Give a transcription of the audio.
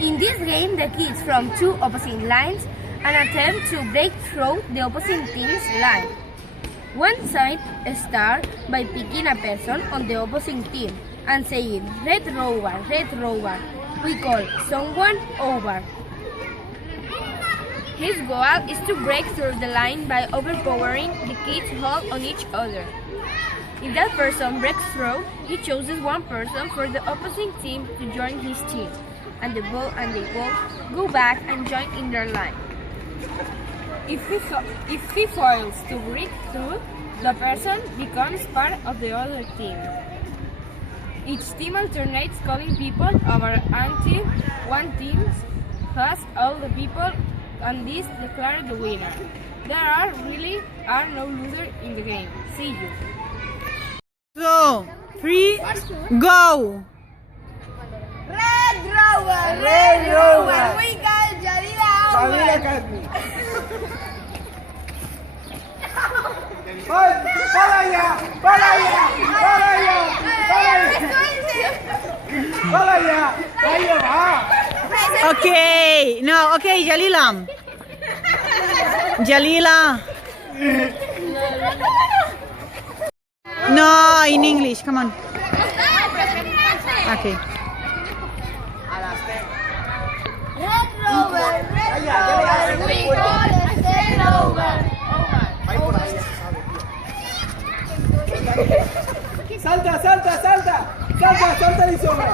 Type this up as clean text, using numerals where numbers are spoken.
In this game, the kids from two opposite lines and attempt to break through the opposite team's line. One side starts by picking a person on the opposite team and saying, "Red rover, red rover." We call someone over. His goal is to break through the line by overpowering the kids' hold on each other. If that person breaks through, he chooses one person for the opposite team to join his team, and they both go back and join in their line. If he fails to break through, the person becomes part of the other team. Each team alternates calling people over until one team has all the people, and this declares the winner. There really are no losers in the game. See you. So, 3, go! Red rover, red rover, we call Jalila over. ¡Para allá! ¡Para allá! ¡Para allá! ¡Para allá! ¡Ahí va! Okay, no, okay, Jalila. Jalila. No, in English, come on. Okay. Red rover, we call red rover. ¡Salta, salta, salta! ¡Salta, salta y sobra!